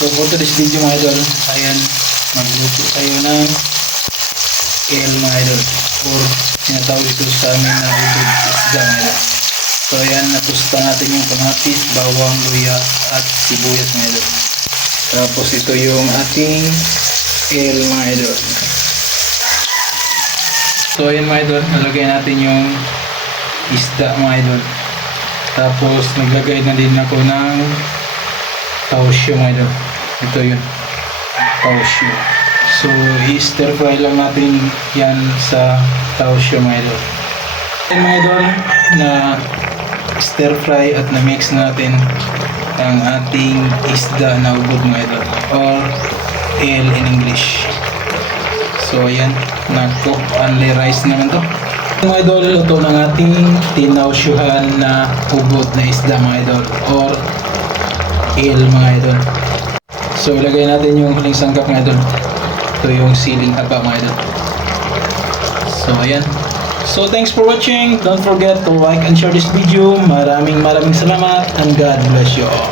So for today's video mga idol, ayan, magluto tayo ng kale mga idol, or tinatawag ito sa amin na ubod isda mga idol. So ayan, natusta natin yung kamatis, bawang, luya at sibuyas mga idol. Tapos ito yung ating kale mga idol. So ayan mga idol, nalagay natin yung isda mga idol. Tapos naglagay na din ako ng tausyo mga idol. Ito yun, tausyo. So i-stir fry lang natin yan sa tausyo mga idol. Ayan mga idol, na stir fry at na-mix natin ang ating isda na ubod mga idol, or kale in English. So ayan, nag-cook only rice naman to. Mga idol, luto ng ating tinausyuhan na ubod na isda mga idol, or kale mga idol. So ilagay natin yung huling sangkap mga idol. Ito yung siling haba mga idol. So ayan. So thanks for watching. Don't forget to like and share this video. Maraming salamat and God bless you all.